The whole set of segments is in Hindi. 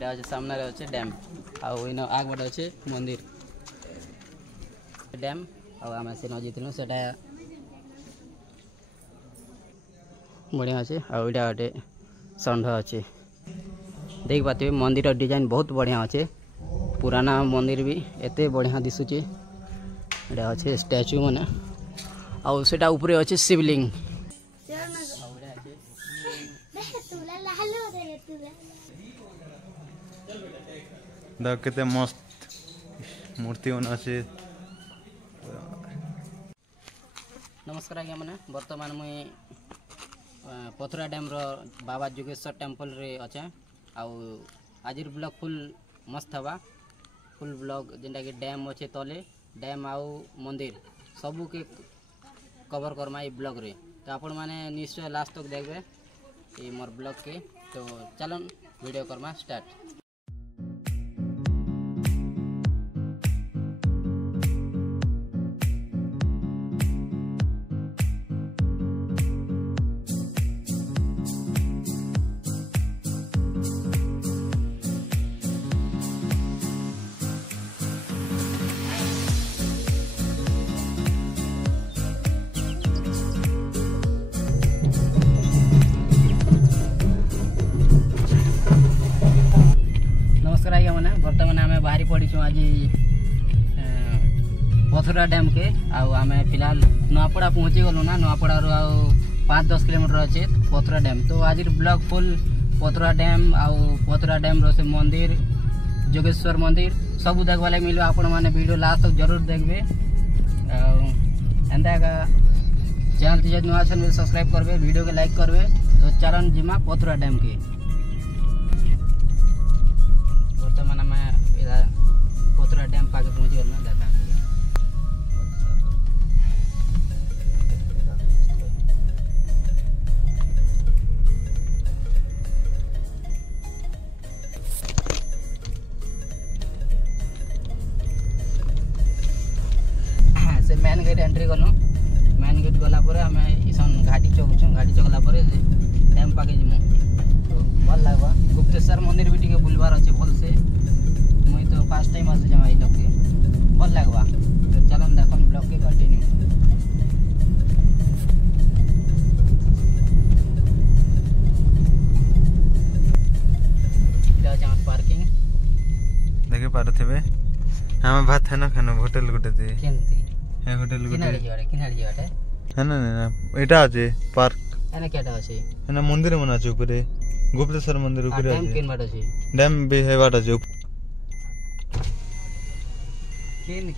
यहाँ अच्छे सामने अच्छे डैम आउ इन आग बटे अच्छे मंदिर डैम आम से नजीलु से बढ़िया अच्छे आईटा गोटे षंढ अच्छे देख पाते मंदिर डिजाइन बहुत बढ़िया अच्छे पुराना मंदिर भी एते बढ़िया दिशुचे यहाँ अच्छे स्टैचू मैंने आउ से ऊपर अच्छे शिवलिंग केते मस्त मूर्ति मन अच्छे। नमस्कार आज्ञा मैंने बर्तमान मुई पथरा डैम रो बाबा जोगेश्वर टेम्पल रे अच्छे आउ आज ब्लॉग फुल मस्त हवा फुल ब्लॉग जेनटा कि डैम अच्छे तले डैम आउ मंदिर सबू के कवर करमा ये ब्लॉग रे तो आपण माने निश्चय लास्ट तक देखबे ये मोर ब्लॉग के तो चलन वीडियो करमा स्टार्ट। बर्तमान आम बाहरी पड़ीचु आज पथरा डैम के आम फिलहाल नुआपड़ा पहुँची गलु ना नुआपड़ा 5-10 किलोमीटर अच्छे पथरा डैम तो आज ब्लॉग फुल पथरा डैम आउ पथरा डैम रो से मंदिर जोगेश्वर मंदिर सब देखवा लगे मिलो आपण मैंने वीडियो लास्ट तक जरूर देखबे एंता चैनल जब नुआ छन सब्सक्राइब करबे वीडियो के लाइक करबे तो चलन जिमा पथरा डैम के बर्तमान आम पथरा डैम पाके पहुँच गल देखा से मेन गेट एंट्री गलु मेन गेट गला पर आम ईसन घाटी चौकछु घाटी चौकला पर डैम पाके जिमु तो भल लगवा गुप्तेश्वर मंदिर भी टिके बुलवार अच्छे भल से मुई तो फर्स्ट टाइम आसे जमा लोग के भल लगवा तो चलन देखन ब्लॉग के कंटिन्यू। इटा जमा पार्किंग देखे पारथिबे हम भात है ना खाना होटल गुटे दे केनती है होटल गुटे किनारे जिवाटे है ना एटा আছে पार्क एने केटा আছে एना मंदिर मन আছে ऊपर गुप्तेश्वर मंदिर ऊपर डैम केन बाट আছে डैम भी है बाट আছে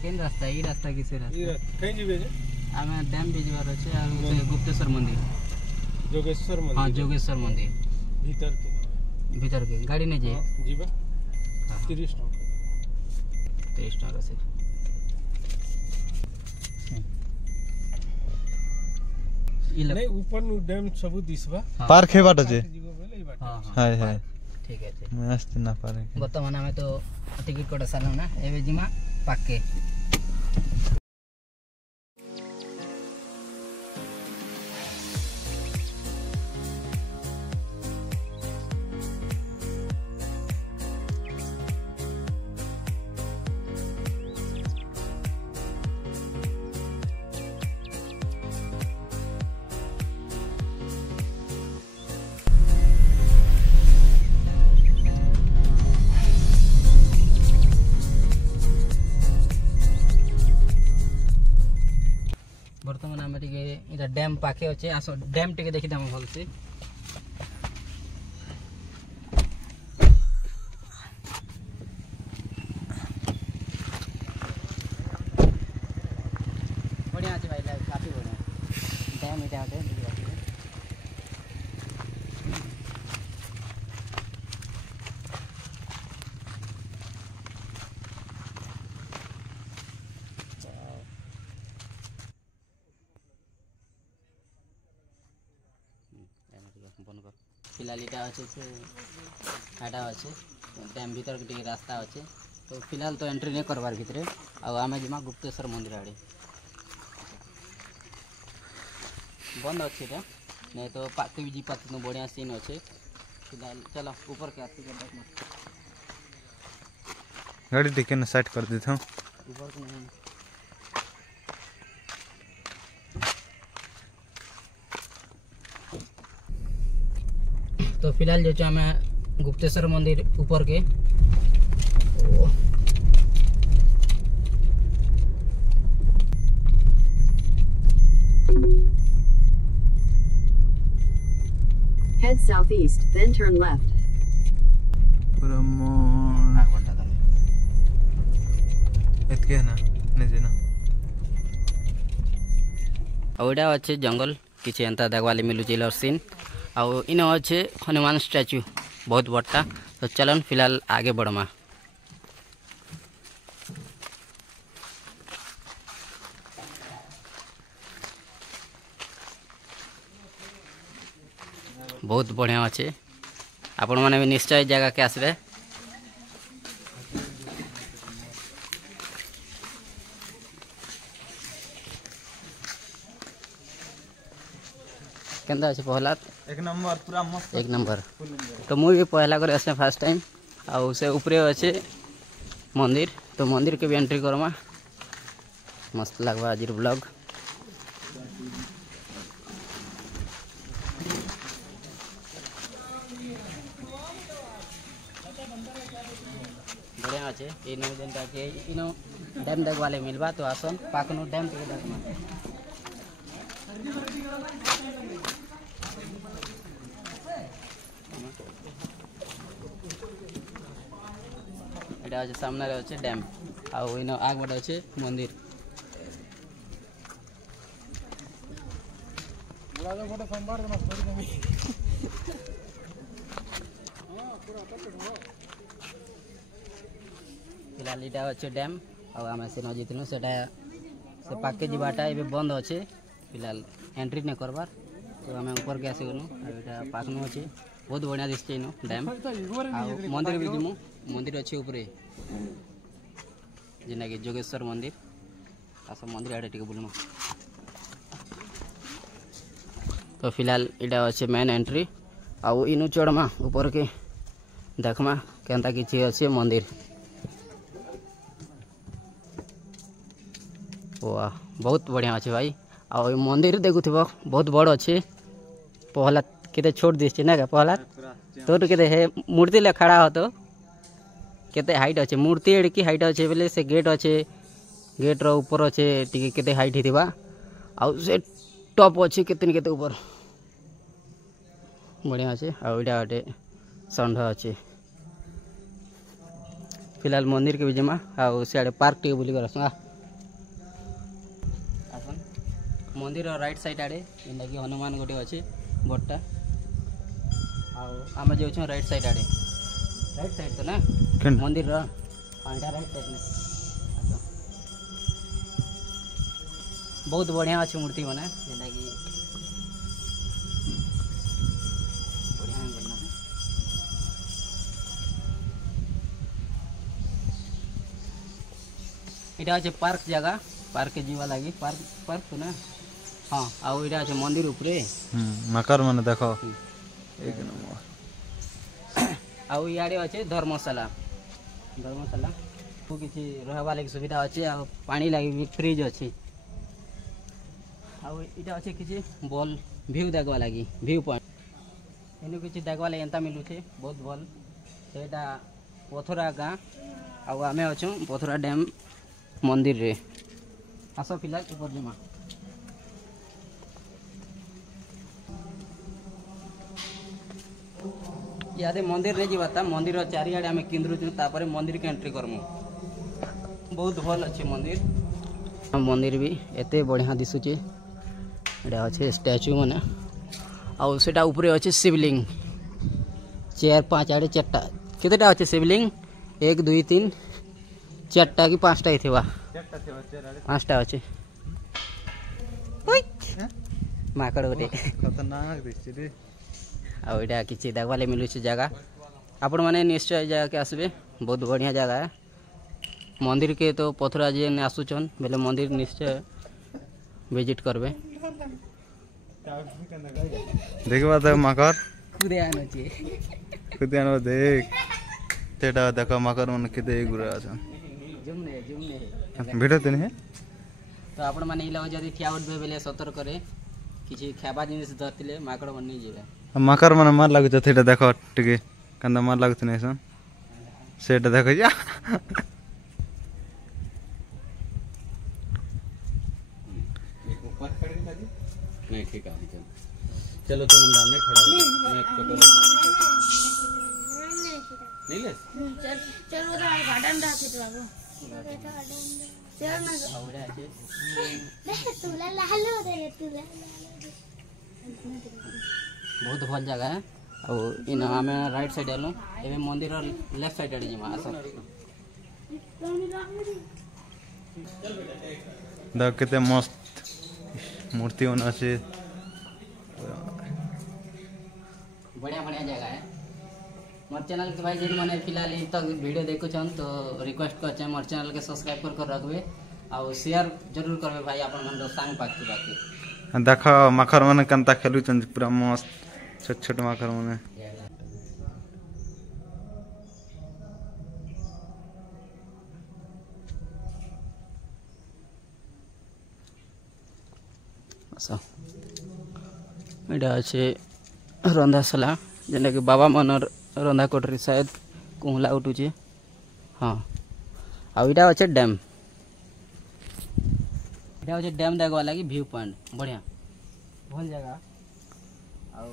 केन रास्ता ई रास्ता किसे रास्ता कहीं जीवे जे आमे डैम भी जीवार আছে আর गुप्तेश्वर मंदिर जोगेश्वर मंदिर हां जोगेश्वर मंदिर भीतर के गाड़ी नहीं जाए जीवा 30 टका से नहीं ऊपर नु डैम सब दिसबा पार्क है बाट আছে हां हाय हाय ठीक है मस्त ना पारे बर्तमान हमें तो टिकट कोटा साल ना एबे जिमा पाके बर्तमान आम टे डैम पाखे अच्छे आस डैम टे देखी दम भल से बढ़िया अच्छे भाई काफी बढ़िया डैम इटा फिलहाल यहाँ अच्छे से हाड़ा अच्छे डैम भीतर के रास्ता अच्छे तो फिलहाल तो एंट्री नहीं करवार भितर आम जिमा गुप्तेश्वर मंदिर आड़े बंद अच्छे नहीं तो पाके भी जी पाते बढ़िया सीन अच्छे फिलहाल चलो ऊपर के आती गाड़ी टिके ना साइड कर देता हूँ। ऊपर को नहीं। तो फिलहाल जो आम गुप्तेश्वर मंदिर ऊपर के Head southeast, then turn left. पूरा एतके है ना नहीं जी ना। आउटा अच्छे जंगल किसी एंता देखवाले मिलूचे लर सीन आउ इन अच्छे हनुमान स्टैचू बहुत बड़टा। तो चलन फिलहाल आगे बढ़मा। बहुत बढ़िया अच्छे आपण मैंने भी निश्चय जगह के आसबे। केंदा अच्छे पहला एक नंबर पूरा मस्त एक नंबर। तो मुझे भी पहला कर आसे फर्स्ट टाइम आउ से ऊपर अच्छे मंदिर। तो मंदिर के भी एंट्री करमा मस्त लगवा आज ब्लॉग। बढ़िया अच्छे इन जेनटा के इनो डैम देखवाले मिलबा। तो आसन पाकनो डैम के देखमा। एटा अच्छे सामने अच्छे डैम आउ इन आग बड़े अच्छे मंदिर। फिलहाल इटा अच्छे डैम आम से न जीतलु से पाके जीवाटा ए बंद अच्छे फिलहाल एंट्री नहीं करबार। तो आम ऊपर के आसीगलु आटा पाखनु अच्छे बहुत बढ़िया दिशे इन डैम मंदिर भी जीमु। मंदिर अच्छे ऊपरे जेना कि जोगेश्वर मंदिर आस मंदिर आड़े टिके बुलनु। तो फिलहाल इटा अच्छे मेन एंट्री आउ इनु चढ़मा ऊपर के देखमा केनता किछि अच्छे मंदिर। वाह बहुत बढ़िया अच्छे भाई आउ मंदिर देखुथिबो बहुत बड़ अच्छे। पहला केते छोड़ दिस ना क्या पहला तोर केते है मूर्ति ले खड़ा हो तो केते हाइट अच्छे मूर्ति एडकी हाइट अच्छे बोले से गेट अच्छे गेट रो ऊपर अच्छे टिके केते हाइट हिथिबा आउ से टॉप अच्छे केते केते ऊपर बढ़िया अच्छे आउ इटा अटे संढ अच्छे। फिलहाल मंदिर के भी जमा आउ सियाड़े पार्क टिके बुली कर आसन। मंदिर राइट साइड आड़े जेनटा कि हनुमान गोटे अच्छे बड़टा आम जो राइट साइड आड़े राइट साइड तो ना मंदिर राइट साइड में बहुत बढ़िया अच्छे मूर्ति बने जेनटा कि बढ़िया इटा अच्छे पार्क जगह पार्क के जीवा लगी पार्क तो ना हाँ आउ इटा अच्छे मंदिर ऊपरे मकर मन देखो एक नंबर आउ इयाड़े अच्छे धर्मशाला को किसी रहबा लगी सुविधा अच्छे आ पानी लगी भी फ्रिज अच्छे आउ इटा अच्छे किसी बॉल व्यू देखवा लगी व्यू पॉइंट इनु किसी देखवा लगी एंता मिलू छे बहुत भल। सेटा पथरा गाँ आउ आमे अच्छु पथरा डैम मंदिर रे आस फिलहाल ऊपर जमा। यादे मंदिर नहीं जीवाता मंदिर चारिआडे आम किंद्रुचु तापर मंदिर के एंट्री करमु बहुत भल अच्छे मंदिर। मंदिर भी एते बढ़िया दिशुचे एटा अच्छे स्टैचू माने आउ सेटा ऊपर अच्छे शिवलिंग 4-5 आड़े 4टा केतेटा अच्छे शिवलिंग 1 2 3 4टा कि 5टा ही थिबा 5टा अच्छे माकड़ गोटे खतरनाक दिसछि रे आउ इटा किछि देखवाले मिलुछि जगह आपण माने निश्चय जगह के आसबे बहुत बढ़िया जगह है। मंदिर के तो पथरा जे आसुचन बेले मंदिर निश्चय विजिट करबे। देखबा त मकर खुदे आनो छी खुदे आनो देख तेटा देखो मकर मन केते गुरा अछन जुमने भिडियो त नहीं तो आपण माने इला जदी ठिया उठबे बेले सतर्क करे किछि खाबा जिनिस धरतिले माकड़ मन नहीं जेबे मकर मन मार लागु तेटा देखो टिके कंदा मार लागु नहीं सन सेटा देखो या नहीं ठीक है चलो तुम अंदर में खड़ा हो मैं फोटो नहीं ले चलो उधर गार्डन रखे तो बाबू चलो ना आवड़े আছে तुला लालो दे तुला बहुत भल जगह है और इन आमे राइट साइड आलो एबे मंदिर लेफ्ट साइड आड़ी जिमा आसो देख केते मस्त मूर्ति होना से बढ़िया बढ़िया जगह है मोर चैनल के भाई जिन माने फिलहाल इन तक वीडियो देखो छन तो रिक्वेस्ट कर छन मोर चैनल के सब्सक्राइब कर रखबे और शेयर जरूर करबे भाई अपन मन संग पाके बाकी देख मकर मन कंता खेलु पूरा मस्त छोट छोट मकर मन এটা আছে রন্ধাশালা যেটা কি বাবা মনর রন্ধা কোটরি শায়দ কুহলা উঠুছে হ্যাঁ আর এটা আছে ড্যাম এটা হচ্ছে ড্যাম দেখবা লাগি ভিউ পয়েন্ট বঢ়িয়া ভাল জায়গা আর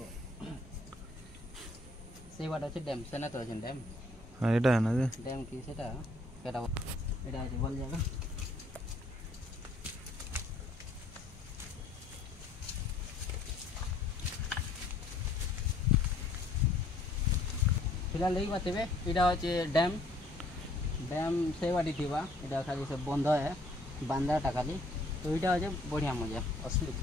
সেই বাট আছে ড্যাম সেনা তো আছে ড্যাম हां एटा है ना जे ড্যাম কি সেটা এটা এটা আছে ভাল জায়গা फिलहाल यही बताइए इटा हे डैम डैम से बाटी थी इटा खाली से बंद है बांधाटा खाली तो यहाँ हे बढ़िया मजा असली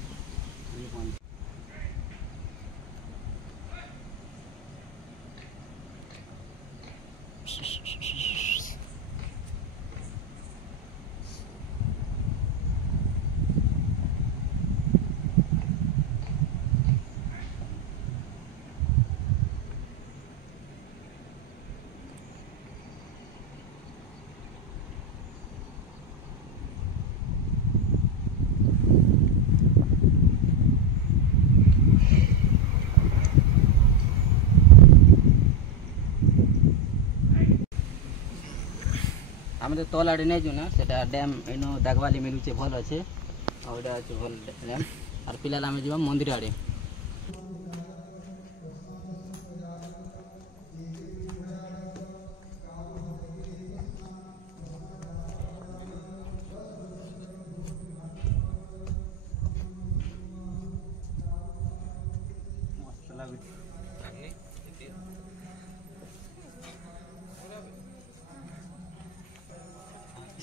आम तो तल आड़े नहीं जुना से डैम इन देखवाली मिलूचे भल अच्छे और भल डैम और फिलहाल आम जा मंदिर आड़े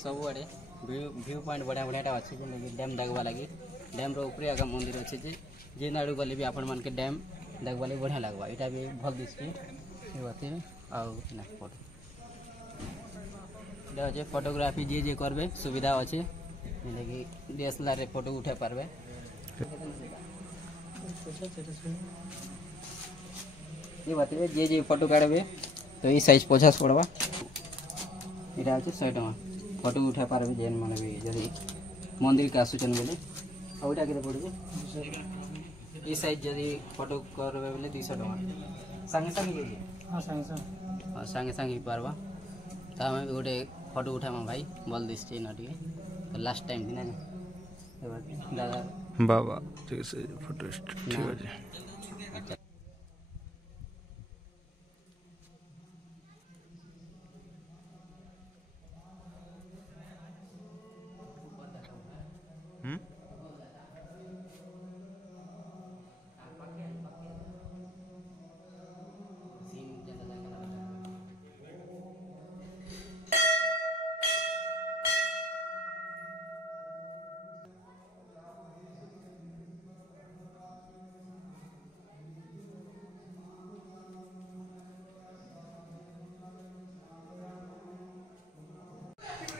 सब आड़े व्यू पॉइंट बढ़िया बढ़िया अच्छे जेन डैम देखवा लगी डैम ऊपर आगे मंदिर अच्छे जेन आड़ू गले भी आपण मान के डैम देखवा लगी बढ़िया लगवा यहाँ भी भल दिखे फोटो फोटोग्राफी जे जे करबे सुविधा अच्छे कि DSLR रे फोटो उठा पारबे ये बताइए जे जे फोटो काढ़बे तो ये साइज 50 पड़वा यहाँ अच्छे 100 टका फोटो उठा पारबे जेन माने भी जदि मंदिर के आसुचन बोले और के पड़बे ये साइज जदि फोटो करबे बोले 200 टका संगे संगे हां संगे संगे पारबा तो हमें गोटे फोटो उठामा भाई बोल दिस ना टिके तो लास्ट टाइम दिन ना दादा बाबा ठीक से फोटो ठीक है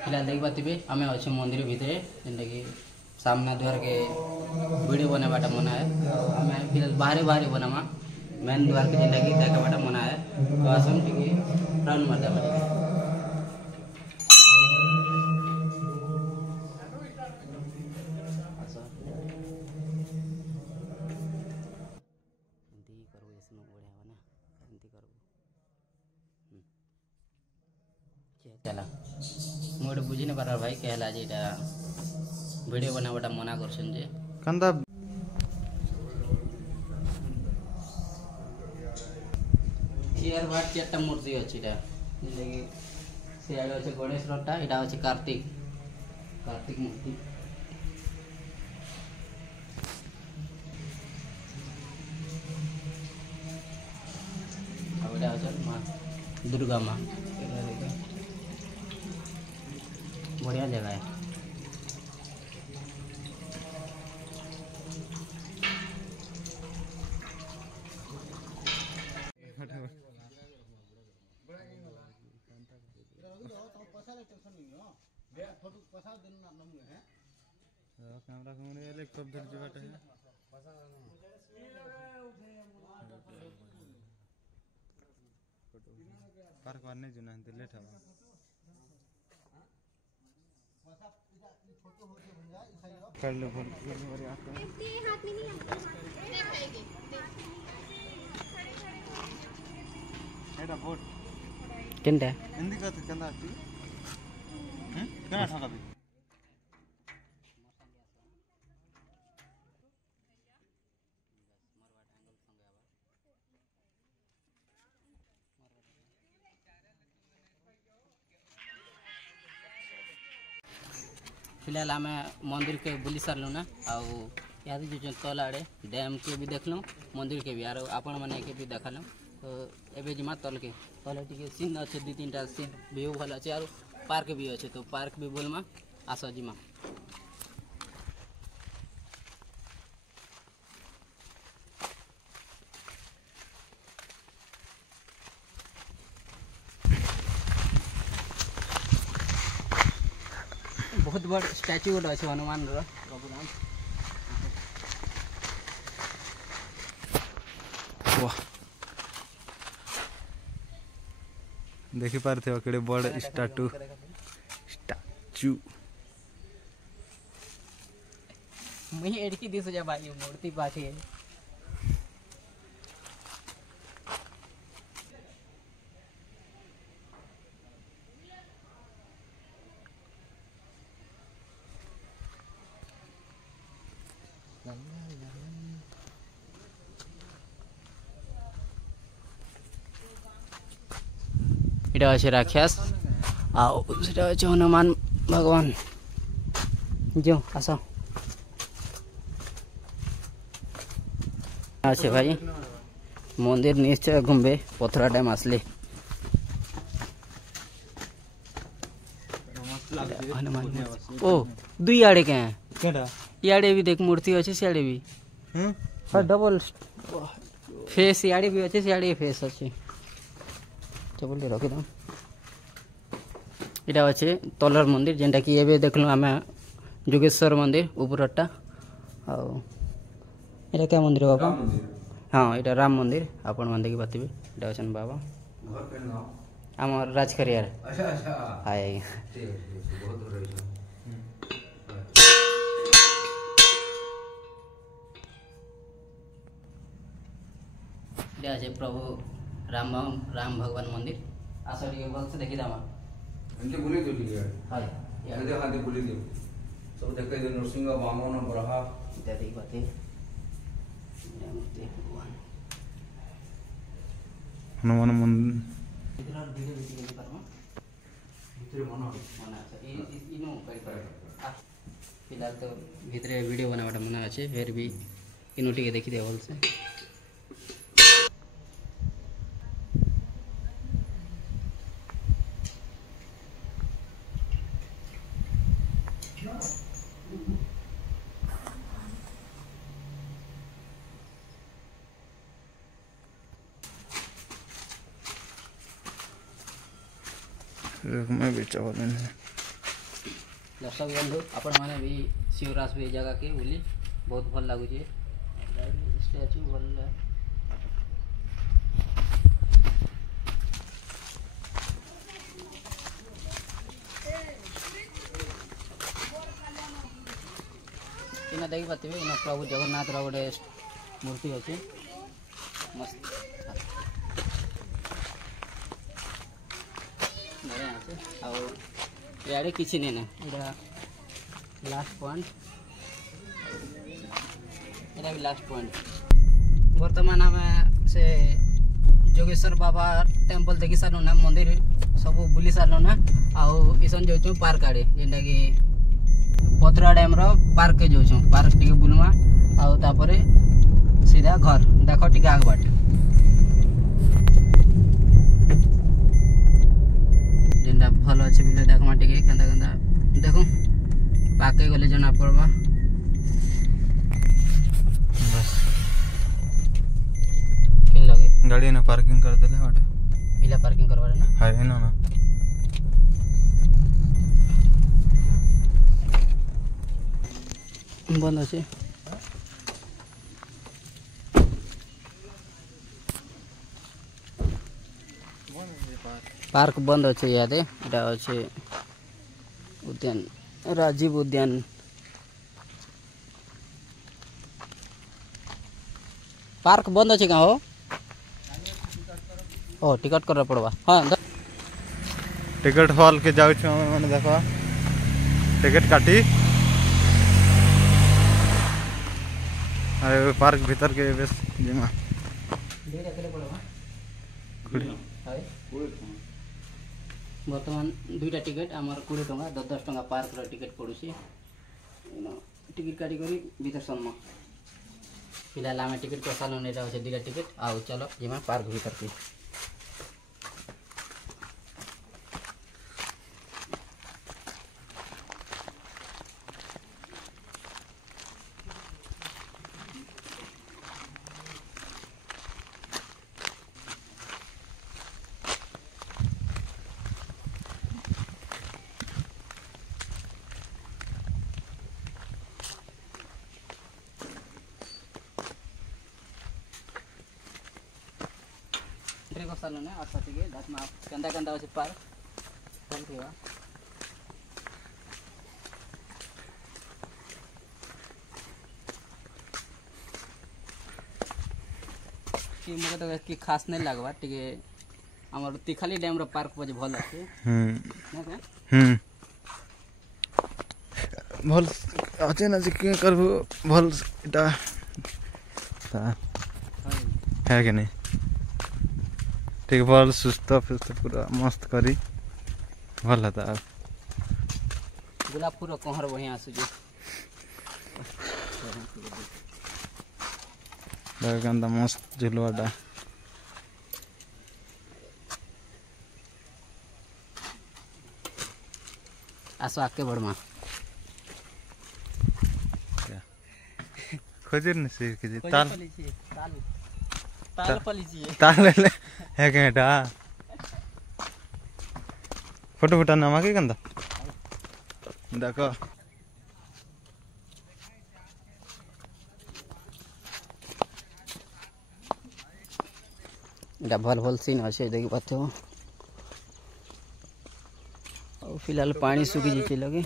फिलहाल देख पाते आम अच्छे मंदिर भितर जेनटा कि सामना द्वार के वीडियो बनावाटा मना है आम फिलहाल बाहर बाहर बनामा मेन द्वार के जेनटा कि देखावाटा मना है तो आसन टिके राउंड मार देबा आसा एंती करो इसनो बढ़िया बना एंती करो चला मोड़ बुझी नहीं पारा भाई कहला जे एटा वीडियो बनावटा मना करछन जे कंदा चेयर बाट चारटा मूर्ति अछि एटा जेकी से आगे अछि गणेश रटा एटा अछि कार्तिक मूर्ति अब एटा अछि मां दुर्गा मां बढ़िया जगह है कैमरा घूमने वाले कब धर जी बैठे हैं पार्क वाले जो ना लेट है कर लो फोन हाथ में नहीं एटा बोट केनटा हिंदी का कंदा आती केना ठका दे फिलहाल आम मंदिर के बुली सारू ना आद जो तल आड़े डैम के भी देखल मंदिर के भी आर आपण मैंने के भी देखल तो एवं जिमा तल के टी सीन अच्छे 2-3टा सीन व्यू भल अच्छे और पार्क भी अच्छे तो पार्क भी बोलमा आस जिमा बहुत बड़ स्टैच्यू गोटे अच्छे हनुमान रघुराम वाह देखि पारथे केड़े बड़ स्टैचू मुझे एडकी दिस जा भाई मूर्ति पाठी है এটা আছে রাক্ষস ଆଉ ସେଟା ଅଛି ହନୁମାନ ଭଗବାନ जो आस আছে ভাই मंदिर निश्चय घूमबे पथरा डैम आसले हनुमान ओ दुई आड़े के केडा इआड़े भी देख मूर्ति अच्छे सियाड़े भी हाँ डबल फेस इआड़े भी अच्छे सियाड़े फेस अच्छे चबल रखी दम इटा अच्छे तलर मंदिर जेनटा कि एबे देखलु आमे जोगेश्वर मंदिर ऊपरटा इटा क्या मंदिर बाबा हाँ इटा राम मंदिर आपण मान देखि बातिबे इटा अछन बाबा आमर राजखरियार अच्छा अच्छा हाय ठीक है बहुत दूर रही इटा अच्छे प्रभु राम भगवान मंदिर आसो टिके भल से देखि दामा एंते बुले दो ठीक है हाय एंते हाथे बुले दो सब देखे दे नरसिंह वामन बरहा इत्यादि बातें हनुमान मंदिर फिलहाल तो भीतर वीडियो बनावाटा मना अच्छे फिर भी इनो टिके देखी दे भल से मैं भी चावल दर्शक बंधु आपण मैंने भी शिवराज भी जगह के बोली बहुत भल लगुचे स्टैच्यू भल आपने देखी पाते इन प्रभु जगन्नाथ गोटे मूर्ति अच्छे मस्त बढ़िया अच्छे आड़े किसी नहीं ना इधर लास्ट पॉइंट इधर भी लास्ट पॉइंट बर्तमान आम से जोगेश्वर बाबा टेम्पल देखी सारू ना मंदिर सब बुली सारू ना आउ इसन जो पार्क आड़े जेनटा कि पथरा डैम रो पार्क के जो पार्क टी बुलमा आउ तापरे सीधा घर देख टी आग बाट जेनटा भल अच्छे बोले देखमा टी केन्ता केन्ता देखो पाके गले जना पड़वा बस किन लगे गाड़ी ने पार्किंग कर देले हट पिला पार्किंग करवा ना हाय ना ना बंद अच्छे पार्क बंद अच्छे यादे एटा अच्छे उद्यान राजीव उद्यान पार्क बंद अच्छे कहाँ हो ओ टिकट कर पड़वा हाँ टिकट हॉल के जाऊ मैंने देखो टिकट काटी अरे पार्क भीतर के बेस जिमा बर्तमान दुईटा टिकेट आमर 20 टंका 10 टंका पार्क टिकेट पड़ुसी टिकेट काटी करी भीतर सम्म फिलहाल आम टिकेट कर साल अच्छे दुईटा टिकेट आउ चलो जिमा पार्क भीतर की साल आस केन्दा केन्दा अच्छे पार्क चलता मुझे तो कि खास नहीं लगवा टे आमर तिखाली डैम रो पार्क बजे भल अच्छे भल अच्छे ना के करबो भल इटा है कि नहीं ठीक भल सुस्त फिस्त पूरा मस्त करी भल था गुलाब फूल कहर बढ़िया आसुचे केन्ता मस्त झुलवाटा आसो आके बड़मा खोजर नहीं से कि ताल ताल पलीची ताल ले है केटा फोटो फोटो नामा के कंदा देखो एटा भल भल सीन अच्छे देखी पाते हो और फिलहाल पानी सुखी जाइए लगे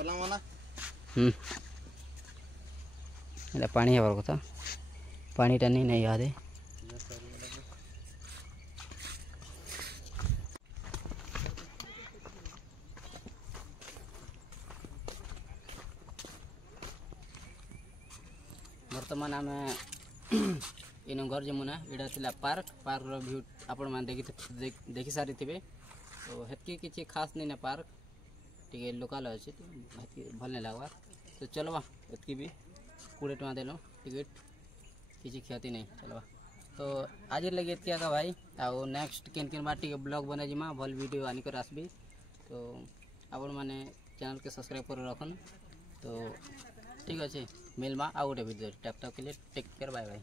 एटा पानी हबार कथा पानीटा नहीं याद है बर्तमान आम इन घर जमुना इटा पार्क पार्क व्यू आपण मैंने देखी सारी थे तो हेतकी किसी खास नहीं ना पार्क टी लोकल अच्छे तो भल नहीं लगवा तो चलवा एतकी भी 20 टका देल टिकेट किसी क्षति नहीं चलवा तो आज लगे एतकी आका भाई आउ नेक्स्ट केन बार टी ब्लॉग बना जिमा भल वीडियो आनिकर आसबी तो आपण मैंने चैनल के सब्सक्राइब कर रखन तो ठीक अच्छे मिलमा आउ गोटे वीडियो टैप के लिए टेक केयर बाय बाय।